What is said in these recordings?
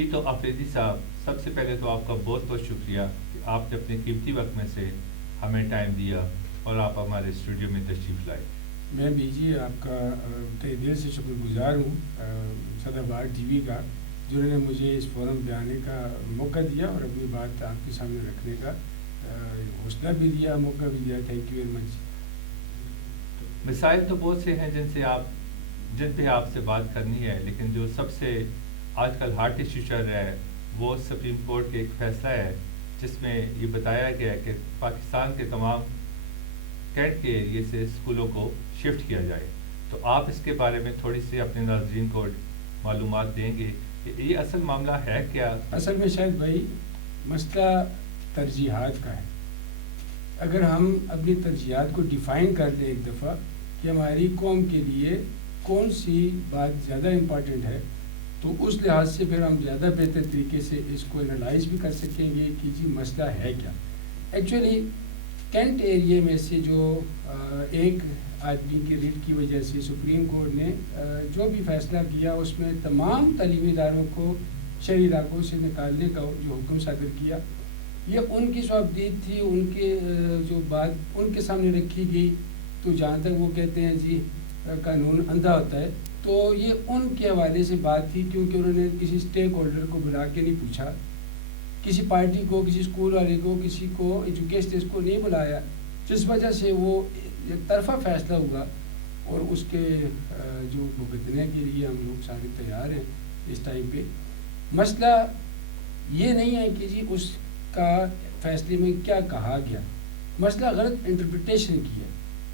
جی تو آفریدی صاحب، سب سے پہلے تو آپ کا بہت بہت شکریہ کہ آپ نے اپنے قیمتی وقت میں سے ہمیں ٹائم دیا اور آپ ہمارے اسٹوڈیو میں تشریف لائے. میں بھی جی آپ کا تہ دل سے شکر گزار ہوں صدر بار ٹی وی کا، جنہوں نے مجھے اس فورم پہ آنے کا موقع دیا اور اپنی بات آپ کے سامنے رکھنے کا حوصلہ بھی دیا، موقع بھی دیا. Thank you very much. مسائل تو بہت سے ہیں جن پہ آپ سے بات کرنی ہے، لیکن جو سب سے آج کل ہارٹ ایشو چل رہا ہے وہ سپریم کورٹ کے ایک فیصلہ ہے جس میں یہ بتایا گیا ہے کہ پاکستان کے تمام کینٹ کے ایریے سے اسکولوں کو شفٹ کیا جائے. تو آپ اس کے بارے میں تھوڑی سی اپنے ناظرین کو معلومات دیں گے کہ یہ اصل معاملہ ہے کیا؟ اصل میں شاید بھائی مسئلہ ترجیحات کا ہے. اگر ہم اپنی ترجیحات کو ڈیفائن کر دیں ایک دفعہ کہ ہماری قوم کے لیے کون سی بات زیادہ امپورٹنٹ ہے، تو اس لحاظ سے پھر ہم زیادہ بہتر طریقے سے اس کو انالائز بھی کر سکیں گے کہ جی مسئلہ ہے کیا. ایکچولی کینٹ ایریے میں سے جو ایک آدمی کی ریٹ کی وجہ سے سپریم کورٹ نے جو بھی فیصلہ کیا اس میں تمام تعلیمی اداروں کو شہری علاقوں سے نکالنے کا جو حکم صادر کیا، یہ ان کی صوابدید تھی، ان کے جو بات ان کے سامنے رکھی گئی. تو جہاں تک وہ کہتے ہیں جی قانون اندھا ہوتا ہے، تو یہ ان کے حوالے سے بات تھی، کیونکہ انہوں نے کسی اسٹیک ہولڈر کو بلا کے نہیں پوچھا، کسی پارٹی کو، کسی اسکول والے کو، کسی کو ایجوکیشنسٹ کو نہیں بلایا، جس وجہ سے وہ ایک طرفہ فیصلہ ہوا. اور اس کے جو بھگتنے کے لیے ہم لوگ سارے تیار ہیں اس ٹائم پہ. مسئلہ یہ نہیں ہے کہ جی اس کا فیصلے میں کیا کہا گیا، مسئلہ غلط انٹرپریٹیشن کی ہے.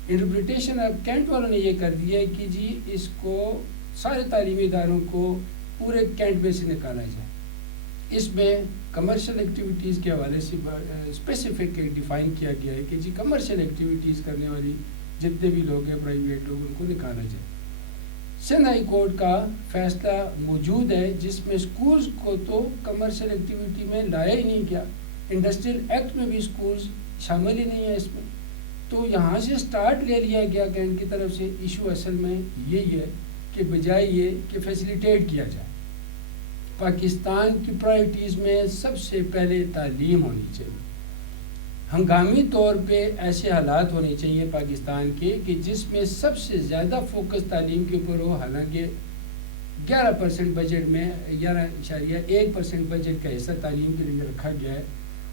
انٹرپریٹیشن اب کینٹ والوں نے یہ کر دیا ہے کہ جی اس کو سارے تعلیمی اداروں کو پورے کینٹ میں سے نکالا جائے. اس میں کمرشل ایکٹیویٹیز کے حوالے سے اسپیسیفک ڈیفائن کیا گیا ہے کہ جی کمرشل ایکٹیویٹیز کرنے والی جتنے بھی لوگ ہیں پرائیویٹ لوگ، ان کو نکالا جائے. سندھ ہائی کورٹ کا فیصلہ موجود ہے جس میں اسکولز کو تو کمرشل ایکٹیویٹی میں لایا ہی نہیں گیا. انڈسٹریل ایکٹ میں بھی اسکولز شامل ہی نہیں ہے اس میں. تو یہاں سے سٹارٹ لے لیا گیا کینٹ کی طرف سے. ایشو اصل میں یہی ہے کہ بجائے یہ کہ فیسیلیٹیٹ کیا جائے، پاکستان کی پرائرٹیز میں سب سے پہلے تعلیم ہونی چاہیے. ہنگامی طور پہ ایسے حالات ہونے چاہیے پاکستان کے کہ جس میں سب سے زیادہ فوکس تعلیم کے اوپر ہو. حالانکہ 11% بجٹ میں 11.1% بجٹ کا حصہ تعلیم کے لیے رکھا گیا ہے،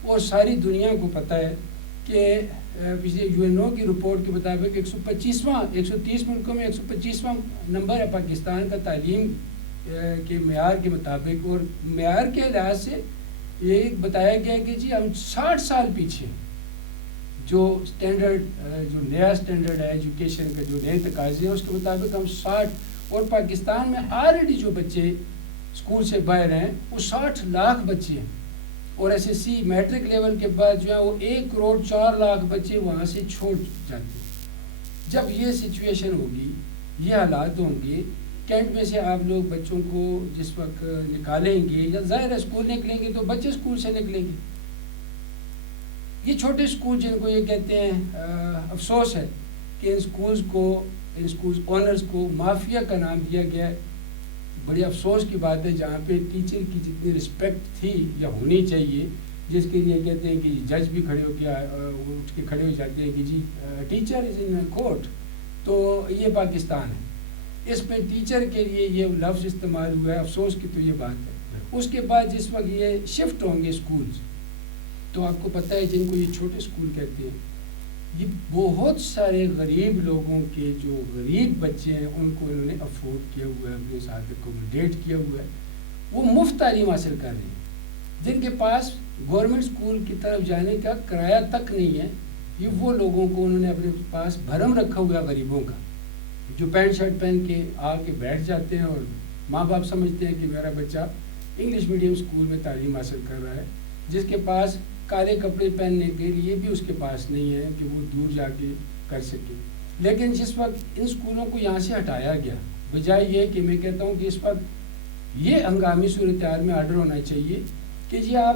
اور ساری دنیا کو پتہ ہے کہ پچھلے یو این او کی رپورٹ کے مطابق 130 ملکوں میں 125واں نمبر ہے پاکستان کا تعلیم کے معیار کے مطابق. اور معیار کے لحاظ سے یہ بتایا گیا کہ جی ہم 60 سال پیچھے، جو اسٹینڈرڈ جو نیا اسٹینڈرڈ ہے ایجوکیشن کا، جو نئے تقاضے ہیں اس کے مطابق ہم 60. اور پاکستان میں آلریڈی جو بچے اسکول سے باہر ہیں وہ 60 لاکھ بچے ہیں. اور S S C matric level کے بعد جو ہے وہ 1.4 کروڑ بچے وہاں سے چھوڑ جاتے ہیں. جب یہ سچویشن ہوگی، یہ حالات ہوں گے، کینٹ میں سے آپ لوگ بچوں کو جس وقت نکالیں گے، یا ظاہر ہے اسکول نکلیں گے تو بچے اسکول سے نکلیں گے. یہ چھوٹے اسکول جن کو یہ کہتے ہیں، افسوس ہے کہ ان اسکولز اونرز کو مافیا کا نام دیا گیا ہے. بڑی افسوس کی بات ہے، جہاں پہ ٹیچر کی جتنی رسپیکٹ تھی یا ہونی چاہیے، جس کے لیے کہتے ہیں کہ جج بھی کھڑے ہو کے اٹھ کے کھڑے ہو جاتے ہیں کہ جی ٹیچر از ان کورٹ. تو یہ پاکستان ہے، اس میں ٹیچر کے لیے یہ لفظ استعمال ہوا ہے. افسوس کی تو یہ بات ہے. اس کے بعد جس وقت یہ شفٹ ہوں گے اسکولز، تو آپ کو پتہ ہے جن کو یہ چھوٹے اسکول کہتے ہیں، یہ بہت سارے غریب لوگوں کے جو غریب بچے ہیں ان کو انہوں نے افورڈ کیا ہوا ہے، اپنے ساتھ اکوموڈیٹ کیا ہوا ہے. وہ مفت تعلیم حاصل کر رہے ہیں، جن کے پاس گورنمنٹ اسکول کی طرف جانے کا کرایہ تک نہیں ہے. یہ وہ لوگوں کو انہوں نے اپنے پاس بھرم رکھا ہوا ہے، غریبوں کا، جو پینٹ شرٹ پہن کے آ کے بیٹھ جاتے ہیں، اور ماں باپ سمجھتے ہیں کہ میرا بچہ انگلش میڈیم اسکول میں تعلیم حاصل کر رہا ہے، جس کے پاس کالے کپڑے پہننے کے لیے بھی اس کے پاس نہیں ہے کہ وہ دور جا کے کر سکے. لیکن جس وقت ان اسکولوں کو یہاں سے ہٹایا گیا، بجائے یہ کہ میں کہتا ہوں کہ اس وقت یہ ہنگامی صورتحال میں آرڈر ہونا چاہیے کہ جی آپ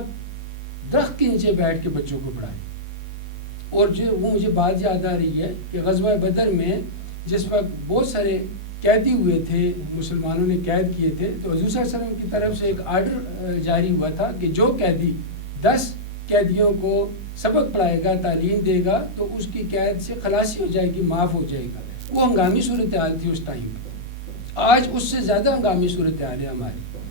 درخت کے نیچے بیٹھ کے بچوں کو پڑھائیں. اور جو وہ مجھے بات یاد آ رہی ہے کہ غزوہ بدر میں جس وقت بہت سارے قیدی ہوئے تھے، مسلمانوں نے قید کیے تھے، تو حضور صلی اللہ علیہ وسلم کی طرف سے ایک آرڈر جاری ہوا تھا کہ جو قیدی 10 قیدیوں کو سبق پڑھائے گا، تعلیم دے گا، تو اس کی قید سے خلاصی ہو جائے گی، معاف ہو جائے گا. وہ ہنگامی صورتحال تھی اس ٹائم پہ. آج اس سے زیادہ ہنگامی صورتحال ہے ہماری.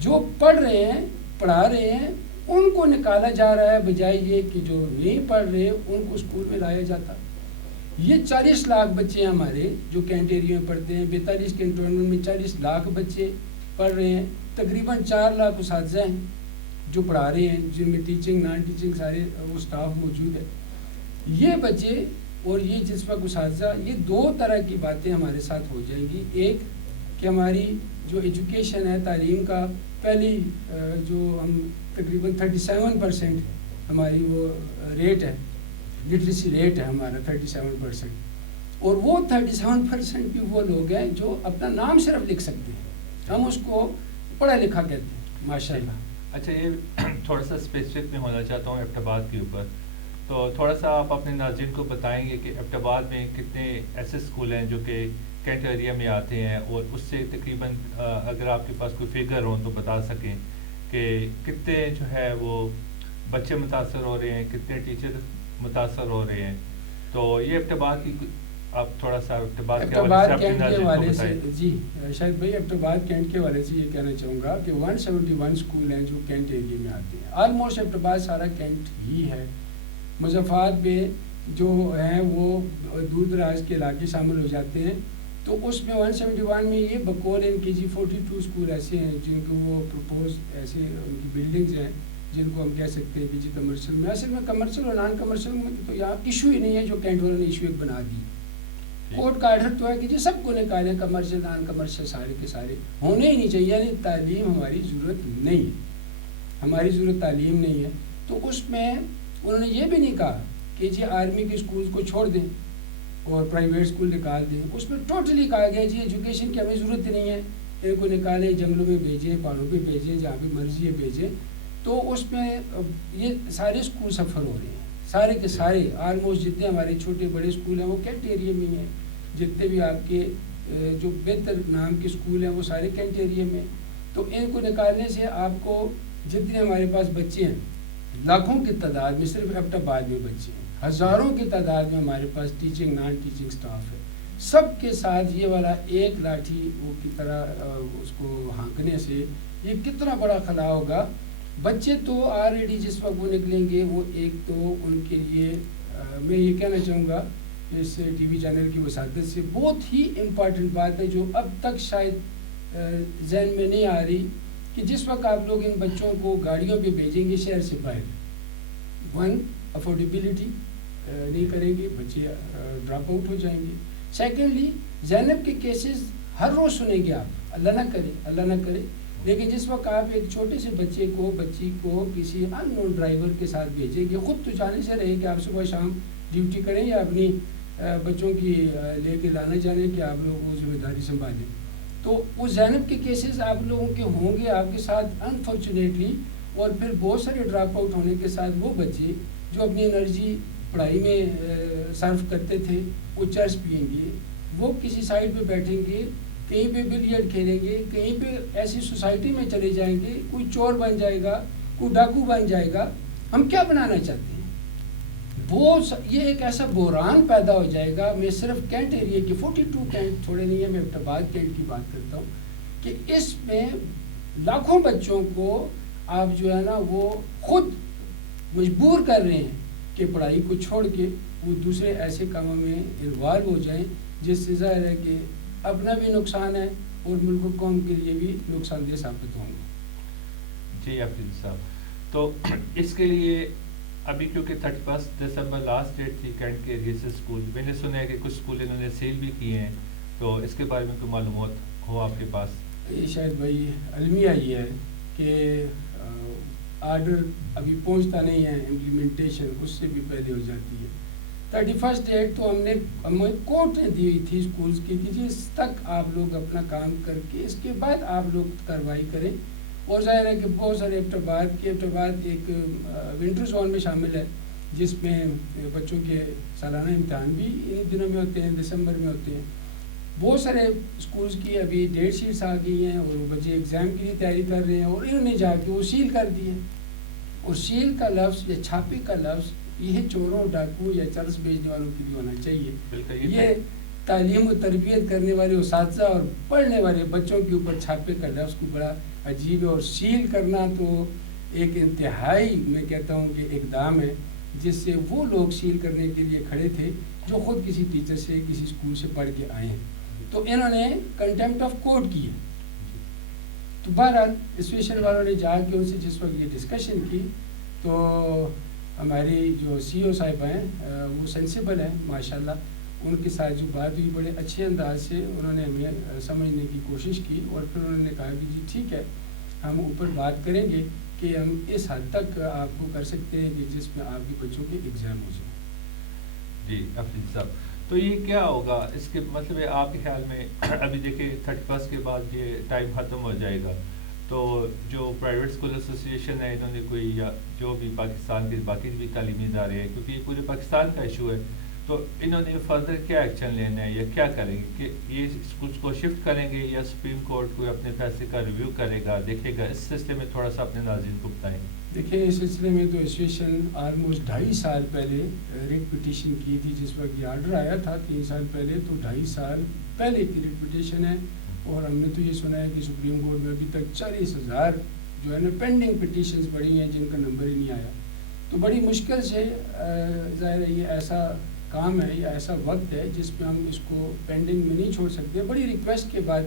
جو پڑھ رہے ہیں، پڑھا رہے ہیں، ان کو نکالا جا رہا ہے، بجائے یہ کہ جو نہیں پڑھ رہے ان کو اسکول میں لایا جاتا. یہ 40 لاکھ بچے ہیں ہمارے جو کینٹ ایریا میں پڑھتے ہیں. 42 کنٹونمنٹ میں 40 لاکھ بچے پڑھ رہے ہیں. تقریباً 4 لاکھ اساتذہ ہیں جو پڑھا رہے ہیں، جن میں ٹیچنگ نان ٹیچنگ سارے وہ اسٹاف موجود ہے. یہ بچے اور یہ جس وقت اساتذہ، یہ 2 طرح کی باتیں ہمارے ساتھ ہو جائیں گی. ایک کہ ہماری جو ایجوکیشن ہے، تعلیم کا پہلی جو ہم تقریباً 37% ہماری وہ ریٹ ہے، لٹریسی ریٹ ہے ہمارا 37%. اور وہ 37% بھی وہ لوگ ہیں جو اپنا نام صرف لکھ سکتے ہیں. ہم اس کو پڑھا لکھا کہتے ہیں ماشاء اللہ. اچھا، یہ تھوڑا سا اسپیسیفک میں ہونا چاہتا ہوں ایبٹ آباد کے اوپر. تو تھوڑا سا آپ اپنے ناظرین کو بتائیں گے کہ ایبٹ آباد میں کتنے ایسے اسکول ہیں جو کہ کینٹ ایریا میں آتے ہیں، اور اس سے تقریباً اگر آپ کے پاس کوئی فگر ہوں تو بتا سکیں کہ کتنے جو ہے وہ بچے متاثر ہو رہے ہیں، کتنے ٹیچر متاثر ہو رہے ہیں. تو یہ ایبٹ آباد کی آپ تھوڑا سا ایبٹ آباد کے حوالے سے جی شاید بھائی ایبٹ آباد کینٹ کے حوالے سے یہ کہنا چاہوں گا کہ 171 اسکول ہیں جو کینٹ ایریا میں آتے ہیں. آلموسٹ ایبٹ آباد سارا کینٹ ہی ہے. مضافات میں جو ہیں وہ دور دراز کے علاقے شامل ہو جاتے ہیں. تو اس میں 171 میں یہ بقول ان کی جی 42 اسکول ایسے ہیں جن کو وہ پروپوز ایسے ان کی بلڈنگز ہیں جن کو ہم کہہ سکتے ہیں کہ جی کمرشل میں. اصل میں کمرشل اور نان کمرشل میں تو یہاں ایشو ہی نہیں ہے جو کینٹ والوں نے ایشو ایک بنا دی. کورٹ کا آرڈر تو ہے کہ جی سب کو نکالیں، کمرشل نان کمرشل سارے کے سارے ہونے ہی نہیں چاہیے. یعنی تعلیم ہماری ضرورت نہیں ہے، ہماری ضرورت تعلیم نہیں ہے. تو اس میں انہوں نے یہ بھی نہیں کہا کہ جی آرمی کے اسکولز کو چھوڑ دیں اور پرائیویٹ اسکول نکال دیں. اس میں ٹوٹلی کہا گیا جی ایجوکیشن کی ہمیں ضرورت نہیں ہے، ان کو نکالیں، جنگلوں میں بھیجیں، پہاڑوں پہ بھیجیں، جہاں پہ مرضی ہے بھیجیں. تو اس میں یہ سارے اسکول سفر ہو رہے ہیں، سارے کے سارے. آلموسٹ جتنے ہمارے چھوٹے بڑے اسکول ہیں وہ کینٹ ایریا میں ہیں. جتنے بھی آپ کے جو بہتر نام کے اسکول ہیں وہ سارے کینٹ ایریا میں. تو ان کو نکالنے سے آپ کو جتنے ہمارے پاس بچے ہیں، لاکھوں کی تعداد میں صرف ایبٹ آباد میں بچے ہیں، ہزاروں کی تعداد میں ہمارے پاس ٹیچنگ نان ٹیچنگ سٹاف ہے. سب کے ساتھ یہ والا ایک لاٹھی وہ کی طرح اس کو ہانکنے سے یہ کتنا بڑا خلا ہوگا. بچے تو آلریڈی جس وقت وہ نکلیں گے وہ ایک تو ان کے لیے میں یہ کہنا چاہوں گا اس ٹی وی چینل کی وساطت سے بہت ہی امپارٹنٹ بات ہے جو اب تک شاید ذہن میں نہیں آ رہی کہ جس وقت آپ لوگ ان بچوں کو گاڑیوں پہ بھیجیں گے شہر سے باہر، 1 افورڈیبلٹی نہیں کریں گے، بچے ڈراپ آؤٹ ہو جائیں گے. سیکنڈلی زینب کے کیسز ہر روز سنیں گے آپ، اللہ نہ کرے اللہ نہ کرے. لیکن جس وقت آپ ایک چھوٹے سے بچے کو بچی کو کسی ان نون ڈرائیور کے ساتھ بھیجیں گے، خود تو جانے سے رہے کہ آپ صبح شام ڈیوٹی کریں یا اپنی بچوں کی لے کے لانا جانے کہ آپ لوگ وہ ذمہ داری سنبھالیں. تو وہ زینب کے کیسز آپ لوگوں کے ہوں گے آپ کے ساتھ انفارچونیٹلی. اور پھر بہت سارے ڈراپ آؤٹ ہونے کے ساتھ وہ بچے جو اپنی انرجی پڑھائی میں صرف کرتے تھے وہ چرس پئیں گے، وہ کسی سائڈ پہ بیٹھیں گے، کہیں پہ بلیئرڈ کھیلیں گے، کہیں پہ ایسی سوسائٹی میں چلے جائیں گے، کوئی چور بن جائے گا، کوئی ڈاکو بن جائے گا. ہم کیا بنانا چاہتے ہیں؟ یہ ایک ایسا بحران پیدا ہو جائے گا. میں صرف کینٹ ایریا کی 42 کینٹ تھوڑے نہیں ہے، میں ایبٹ آباد کینٹ کی بات کرتا ہوں کہ اس میں لاکھوں بچوں کو آپ جو ہے نا وہ خود مجبور کر رہے ہیں کہ پڑھائی کو چھوڑ کے وہ دوسرے ایسے کاموں میں انوالو ہو جائیں جس سے ظاہر ہے کہ اپنا بھی نقصان ہے اور ملک و قوم کے لیے بھی نقصان دہ ثابت ہوں گے. جی حفیظ صاحب، تو اس کے لیے ابھی کیونکہ 31 دسمبر لاسٹ ڈیٹ تھی کینٹ کے ایریا سے اسکول، میں نے سنا ہے کہ کچھ اسکول انہوں نے سیل بھی کیے ہیں، تو اس کے بارے میں کوئی معلومات ہو آپ کے پاس؟ یہ شاید بھائی المیہ یہ ہے کہ آرڈر ابھی پہنچتا نہیں ہے، امپلیمنٹیشن اس سے بھی پہلے ہو جاتی ہے. 31 ڈیٹ تو ہمیں کورٹ نے دی ہوئی تھی اسکولس کی کہ اس تک آپ لوگ اپنا کام کر کے اس کے بعد آپ لوگ کارروائی کریں. اور ظاہر ہے کہ بہت سارے ایبٹ آباد ایک ونٹر زون میں شامل ہے جس میں بچوں کے سالانہ امتحان بھی ان دنوں میں ہوتے ہیں، دسمبر میں ہوتے ہیں. بہت سارے اسکولس کی ابھی ڈیٹ شیٹس آ گئی ہیں اور وہ بچے ایگزام کے لیے تیاری کر رہے ہیں اور انہوں نے جا کے وہ سیل کر دیے. اور سیل کا لفظ یا چھاپے کا لفظ یہ چوروں ڈاکو یا چرس بیچنے والوں کے لیے ہونا چاہیے. یہ تعلیم و تربیت کرنے والے اساتذہ اور پڑھنے والے بچوں کے اوپر چھاپے کا لفظ کو بڑا عجیب ہے. اور سیل کرنا تو ایک انتہائی میں کہتا ہوں کہ اقدام ہے جس سے وہ لوگ سیل کرنے کے لیے کھڑے تھے جو خود کسی ٹیچر سے کسی اسکول سے پڑھ کے آئے ہیں. تو انہوں نے کنٹمپٹ آف کورٹ کی ہے. تو بہرحال ایسوسیشن والوں نے جا کے ان سے جس وقت یہ ڈسکشن کی تو ہماری جو سی او صاحب ہیں وہ سینسیبل ہیں ماشاءاللہ. ان کے ساتھ جو بات ہوئی بڑے اچھے انداز سے انہوں نے ہمیں سمجھنے کی کوشش کی اور پھر انہوں نے کہا کہ جی ٹھیک ہے ہم اوپر بات کریں گے کہ ہم اس حد تک آپ کو کر سکتے ہیں کہ جس میں آپ کے بچوں کے ایگزام ہو جائیں. جی حفیظ صاحب تو یہ کیا ہوگا اس کے مطلب ہے آپ کے خیال میں ابھی دیکھیں 31 کے بعد یہ ٹائم ختم ہو جائے گا تو جو پرائیویٹ اسکول ایسوسیشن ہے انہوں نے کوئی یا جو بھی پاکستان کے باقی بھی تعلیمی ادارے ہیں کیونکہ یہ پورے پاکستان کا ایشو ہے تو انہوں نے فردر کیا ایکشن لینا ہے یا کیا کریں گے کہ یہ اسکولس کو شفٹ کریں گے یا سپریم کورٹ کو اپنے فیصلے کا ریویو کرے گا دیکھے گا. اس سلسلے میں تھوڑا سا اپنے ناظرین کو بتائیں. دیکھیں اس سلسلے میں تو ایسوسیشن آلموسٹ 2.5 سال پہلے ریٹ پٹیشن کی تھی. جس وقت یہ آرڈر آیا تھا 3 سال پہلے تو 2.5 سال پہلے کی ریٹ پٹیشن ہے. اور ہم نے تو یہ سنا ہے کہ سپریم کورٹ میں ابھی تک 40,000 جو ہے نا پینڈنگ پٹیشنز پڑی ہیں جن کا نمبر ہی نہیں آیا. تو بڑی مشکل سے ظاہر ہے یہ ایسا کام ہے یا ایسا وقت ہے جس میں ہم اس کو پینڈنگ میں نہیں چھوڑ سکتے. بڑی ریکویسٹ کے بعد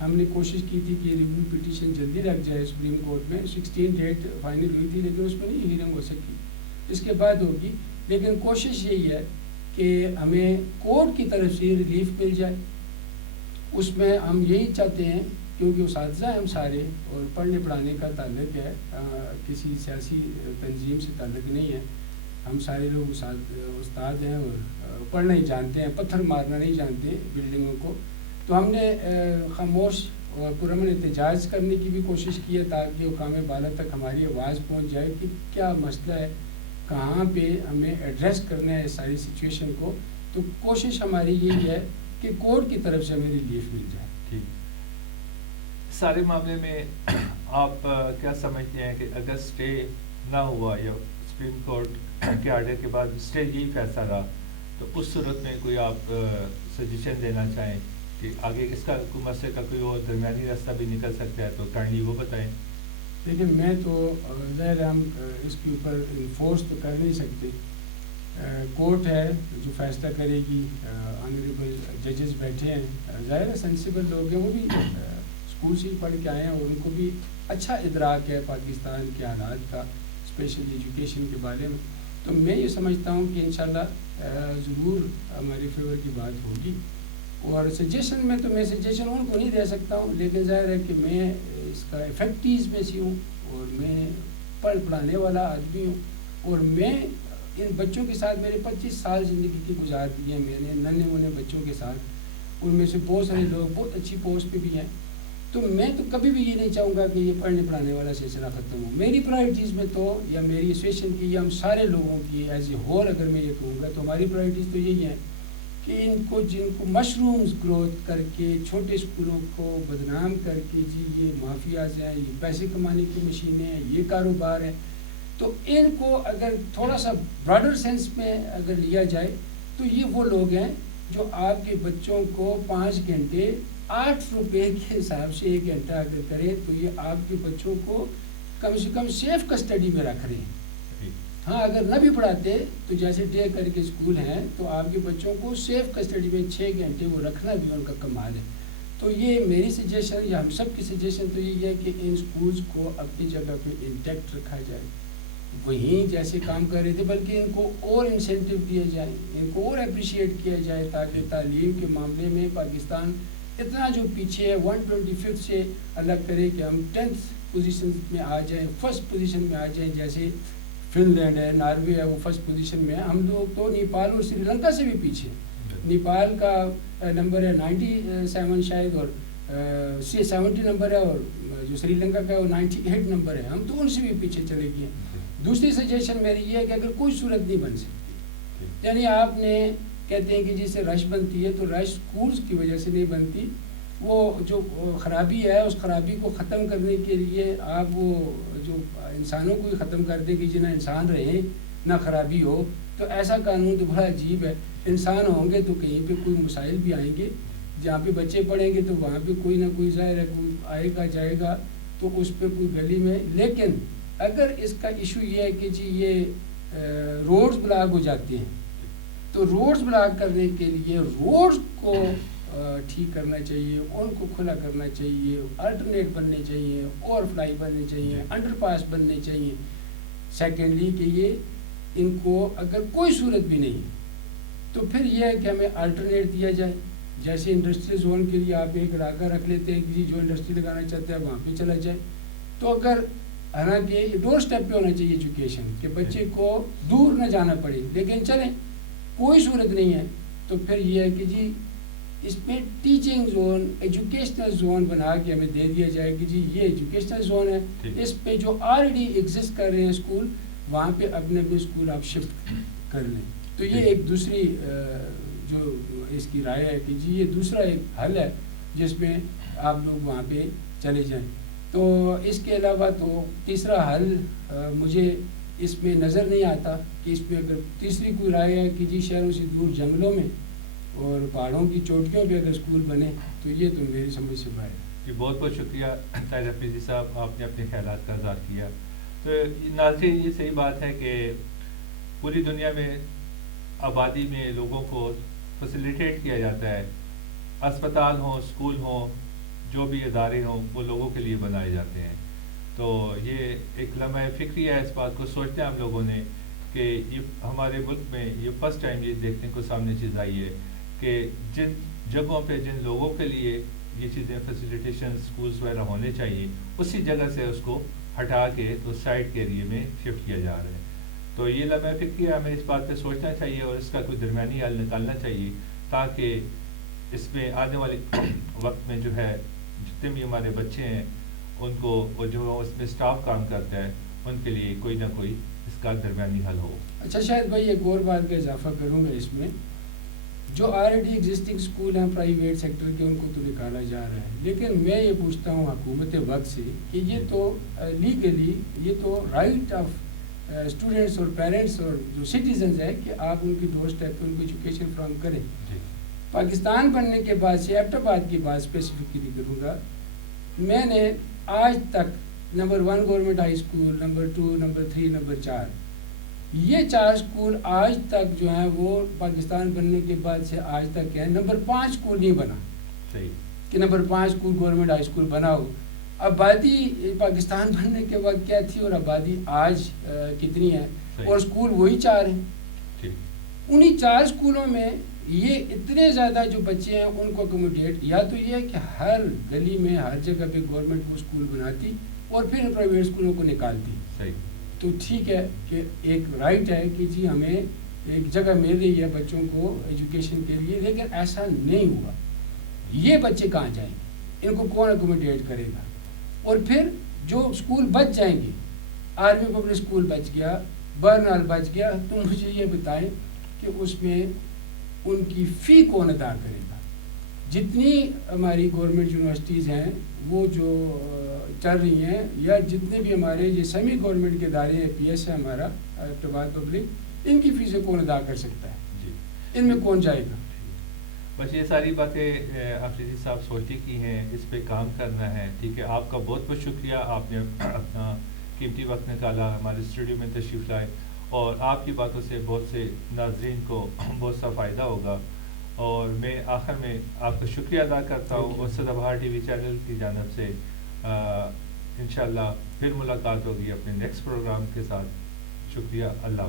ہم نے کوشش کی تھی کہ ریویو پٹیشن جلدی لگ جائے سپریم کورٹ میں. 16 ڈیٹ فائنل ہوئی تھی لیکن اس میں نہیں ہیئرنگ ہو سکی. اس کے بعد ہوگی لیکن کوشش یہی ہے کہ ہمیں کورٹ کی طرف سے ریلیف مل جائے. اس میں ہم یہی چاہتے ہیں کیونکہ اساتذہ ہم سارے اور پڑھنے پڑھانے کا تعلق ہے کسی سیاسی تنظیم سے تعلق نہیں ہے. ہم سارے لوگ استاد ہیں اور پڑھنا ہی جانتے ہیں پتھر مارنا نہیں جانتے بلڈنگوں کو. تو ہم نے خاموش اور پرامن احتجاج کرنے کی بھی کوشش کی ہے تاکہ حکام بالا تک ہماری آواز پہنچ جائے کہ کیا مسئلہ ہے کہاں پہ ہمیں ایڈریس کرنا ہے اس ساری سچویشن کو. تو کوشش ہماری یہی ہے کہ کورٹ کی طرف سے ہمیں ریلیف مل جائے. ٹھیک سارے معاملے میں آپ کیا سمجھتے ہیں کہ اگر اسٹے نہ ہوا یا سپریم کورٹ کے آرڈر کے بعد اسٹے یہی فیصلہ رہا تو اس صورت میں کوئی آپ سجیشن دینا چاہیں کہ آگے اس کا کوئی مسئلے کا کوئی اور درمیانی راستہ بھی نکل سکتا ہے تو کائنڈلی وہ بتائیں. لیکن میں تو ظاہر ہم اس کے اوپر انفورس تو کر نہیں سکتے. کورٹ ہے جو فیصلہ کرے گی. آنریبل ججز بیٹھے ہیں ظاہر سینسیبل لوگ ہیں وہ بھی اسکول سے ہی پڑھ کے آئے ہیں اور ان کو بھی اچھا ادراک ہے پاکستان کے حالات کا اسپیشلی ایجوکیشن کے بارے میں. تو میں یہ سمجھتا ہوں کہ انشاءاللہ ضرور ہمارے فیور کی بات ہوگی. اور سجیشن میں تو میں سجیشن ان کو نہیں دے سکتا ہوں لیکن ظاہر ہے کہ میں اس کا افیکٹیز میں سے ہوں اور میں پڑھانے والا آدمی ہوں اور میں ان بچوں کے ساتھ میرے 25 سال زندگی کی گزار دی ہیں میں نے ننھے منے بچوں کے ساتھ. ان میں سے بہت سارے لوگ بہت اچھی پوسٹ پہ بھی ہیں. تو میں تو کبھی بھی یہ نہیں چاہوں گا کہ یہ پڑھنے پڑھانے والا سلسلہ ختم ہو. میری پرائرٹیز میں تو یا میری ایسوسیشن کی یا ہم سارے لوگوں کی ایز اے ہول اگر میں یہ کہوں گا تو ہماری پرائرٹیز تو یہی ہیں کہ ان کو جن کو مشرومز گروتھ کر کے چھوٹے اسکولوں کو بدنام کر کے جی یہ مافیاز ہیں یہ پیسے کمانے کی مشینیں ہیں یہ کاروبار ہیں تو ان کو اگر تھوڑا سا براڈر سینس میں اگر لیا جائے تو یہ وہ لوگ ہیں جو آپ کے بچوں کو 5 گھنٹے 8 روپے کے حساب سے 1 گھنٹہ اگر کریں تو یہ آپ کے بچوں کو کم سے کم سیف کسٹڈی میں رکھ رہے ہیں. ہاں اگر نہ بھی پڑھاتے تو جیسے ڈے کر کے اسکول ہیں تو آپ کے بچوں کو سیف کسٹڈی میں 6 گھنٹے وہ رکھنا بھی ان کا کمال ہے. تو یہ میری سجیشن یا ہم سب کی سجیشن تو یہ ہے کہ ان اسکولس کو اپنی جگہ پہ انٹیکٹ رکھا جائے. وہیں جیسے کام کر رہے تھے بلکہ ان کو اور انسینٹیو دیے جائیں ان کو اور اپریشیٹ کیا جائے تاکہ تعلیم کے معاملے میں پاکستان اتنا جو پیچھے ہے 125 سے الگ کرے کہ ہم 10th پوزیشن میں آ جائیں 1st پوزیشن میں آ جائیں. جیسے فن لینڈ ہے ناروے ہے وہ 1st پوزیشن میں ہے. ہم لوگ تو نیپال اور سری لنکا سے بھی پیچھے. نیپال کا نمبر ہے 97 شاید اور 70 نمبر ہے اور جو سری لنکا کا ہے وہ 98 نمبر ہے. ہم تو ان سے بھی پیچھے چلے گئے. دوسری سجیشن میری یہ ہے کہ اگر کوئی صورت نہیں بن سکتی یعنی آپ نے کہتے ہیں کہ جس سے رش بنتی ہے، تو رش اسکولس کی وجہ سے نہیں بنتی، وہ جو خرابی ہے اس خرابی کو ختم کرنے کے لیے آپ وہ جو انسانوں کو ہی ختم کر دیں کہ جنہیں انسان رہیں نہ خرابی ہو، تو ایسا قانون تو بڑا عجیب ہے. انسان ہوں گے تو کہیں پہ کوئی مسائل بھی آئیں گے، جہاں پہ بچے پڑھیں گے تو وہاں پہ کوئی نہ کوئی ظاہر ہے کوئی آئے گا جائے گا، تو اس پہ کوئی گلی میں. لیکن اگر اس کا ایشو یہ ہے کہ جی یہ روڈز بلاک ہو جاتے ہیں، تو روڈز بلاک کرنے کے لیے روڈز کو ٹھیک کرنا چاہیے، ان کو کھلا کرنا چاہیے، الٹرنیٹ بننے چاہیے، اوور فلائی بننے چاہیے، انڈر پاس بننے چاہیے. سیکنڈلی کہ یہ ان کو اگر کوئی صورت بھی نہیں تو پھر یہ ہے کہ ہمیں الٹرنیٹ دیا جائے. جیسے انڈسٹریل زون کے لیے آپ ایک علاقہ رکھ لیتے ہیں کہ جی جو انڈسٹری لگانا چاہتا ہے وہاں پہ چلا جائے. تو اگر حالانکہ ڈور اسٹیپ پہ ہونا چاہیے ایجوکیشن، کہ بچے کو دور نہ جانا پڑے، لیکن چلیں کوئی صورت نہیں ہے تو پھر یہ ہے کہ جی اس میں ٹیچنگ زون، ایجوکیشنل زون بنا کے ہمیں دے دیا جائے کہ جی یہ ایجوکیشنل زون ہے، اس پہ جو آلریڈی ایگزسٹ کر رہے ہیں اسکول وہاں پہ اپنے اپنے اسکول آپ شفٹ کر لیں. تو یہ ایک دوسری جو اس کی رائے ہے کہ جی یہ دوسرا ایک حل ہے جس میں آپ لوگ وہاں پہ چلے جائیں. تو اس کے علاوہ تو تیسرا حل مجھے اس میں نظر نہیں آتا کہ اس میں اگر تیسری کوئی رائے ہے کہ جی شہروں سے دور جنگلوں میں اور پہاڑوں کی چوٹیوں پہ اگر اسکول بنے تو یہ تو میری سمجھ سے باہر ہے. جی بہت بہت شکریہ طاہر افریدی صاحب، آپ نے اپنے خیالات کا اظہار کیا. تو ناظرین یہ صحیح بات ہے کہ پوری دنیا میں آبادی میں لوگوں کو فیسیلیٹیٹ کیا جاتا ہے، اسپتال ہوں، اسکول ہوں، جو بھی ادارے ہوں وہ لوگوں کے لیے بنائے جاتے ہیں. تو یہ ایک لمحہ فکری ہے، اس بات کو سوچتے ہیں ہم لوگوں نے کہ یہ ہمارے ملک میں یہ فرسٹ ٹائم یہ دیکھنے کو سامنے چیز آئی ہے کہ جن جگہوں پہ جن لوگوں کے لیے یہ چیزیں فیسیلیٹیشن اسکولس وغیرہ ہونے چاہیے اسی جگہ سے اس کو ہٹا کے تو سائڈ کے ایریے میں شفٹ کیا جا رہا ہے. تو یہ لمحہ فکری ہے، ہمیں اس بات پہ سوچنا چاہیے اور اس کا کوئی درمیانی حل نکالنا چاہیے تاکہ اس میں آنے والے وقت میں جو ہے جتنے بھی ہمارے بچے ہیں ان کو اور جو اس میں اسٹاف کام کرتا ہے ان کے لیے کوئی نہ کوئی اس کا درمیانی حل ہو. اچھا شاید بھائی ایک اور بات کا اضافہ کروں گا اس میں، جو آلریڈی ایگزسٹنگ اسکول ہیں پرائیویٹ سیکٹر کے ان کو تو نکالا جا رہا ہے، لیکن میں یہ پوچھتا ہوں حکومت وقت سے کہ یہ تو لیگلی یہ تو رائٹ آف اسٹوڈنٹس اور پیرنٹس اور جو سٹیزنز ہے کہ آپ ان کی ڈور اسٹیپ پہ ان کو ایجوکیشن فراہم کریں. پاکستان بننے کے بعد سے ایبٹ آباد کی بات اسپیسیفکلی کروں گا، میں نے آج تک number 1 government high school, number 2، number 3، number 4 یہ 4 اسکول آج تک جو ہیں وہ پاکستان بننے کے بعد سے آج تک ہیں. نمبر 5 اسکول نہیں بنا کہ number 5 school government high school بنا ہو. آبادی پاکستان بننے کے بعد کیا تھی اور آبادی آج کتنی ہے، اور اسکول وہی 4 ہیں. انہی 4 اسکولوں میں یہ اتنے زیادہ جو بچے ہیں ان کو اکوموڈیٹ، یا تو یہ ہے کہ ہر گلی میں ہر جگہ پہ گورنمنٹ وہ اسکول بناتی اور پھر پرائیویٹ اسکولوں کو نکالتی. تو ٹھیک ہے کہ ایک رائٹ ہے کہ جی ہمیں ایک جگہ مل رہی ہے بچوں کو ایجوکیشن کے لیے، لیکن ایسا نہیں ہوا. یہ بچے کہاں جائیں گے، ان کو کون اکوموڈیٹ کرے گا؟ اور پھر جو اسکول بچ جائیں گے، آرمی پبلک اسکول بچ گیا، برنال بچ گیا، تو مجھے یہ بتائیں کہ اس میں ان کی فی کون ادا کرے گا؟ جتنی ہماری گورنمنٹ یونیورسٹیز ہیں وہ جو چل رہی ہیں، یا جتنے بھی ہمارے یہ سیمی گورنمنٹ کے ادارے ہیں، پی ایس ہے ہمارا ارتباط پبلک، ان کی فیسیں کون ادا کر سکتا ہے؟ ان میں کون جائے گا؟ بس یہ ساری باتیں افریدی صاحب سوچی کی ہیں، اس پہ کام کرنا ہے. ٹھیک ہے، آپ کا بہت بہت شکریہ، آپ نے اپنا قیمتی وقت نکالا، ہمارے اسٹوڈیو میں تشریف لائے، اور آپ کی باتوں سے بہت سے ناظرین کو بہت سا فائدہ ہوگا. اور میں آخر میں آپ کا شکریہ ادا کرتا ہوں، اور سدا بہار ٹی وی چینل کی جانب سے انشاءاللہ پھر ملاقات ہوگی اپنے نیکسٹ پروگرام کے ساتھ. شکریہ، اللہ حافظ.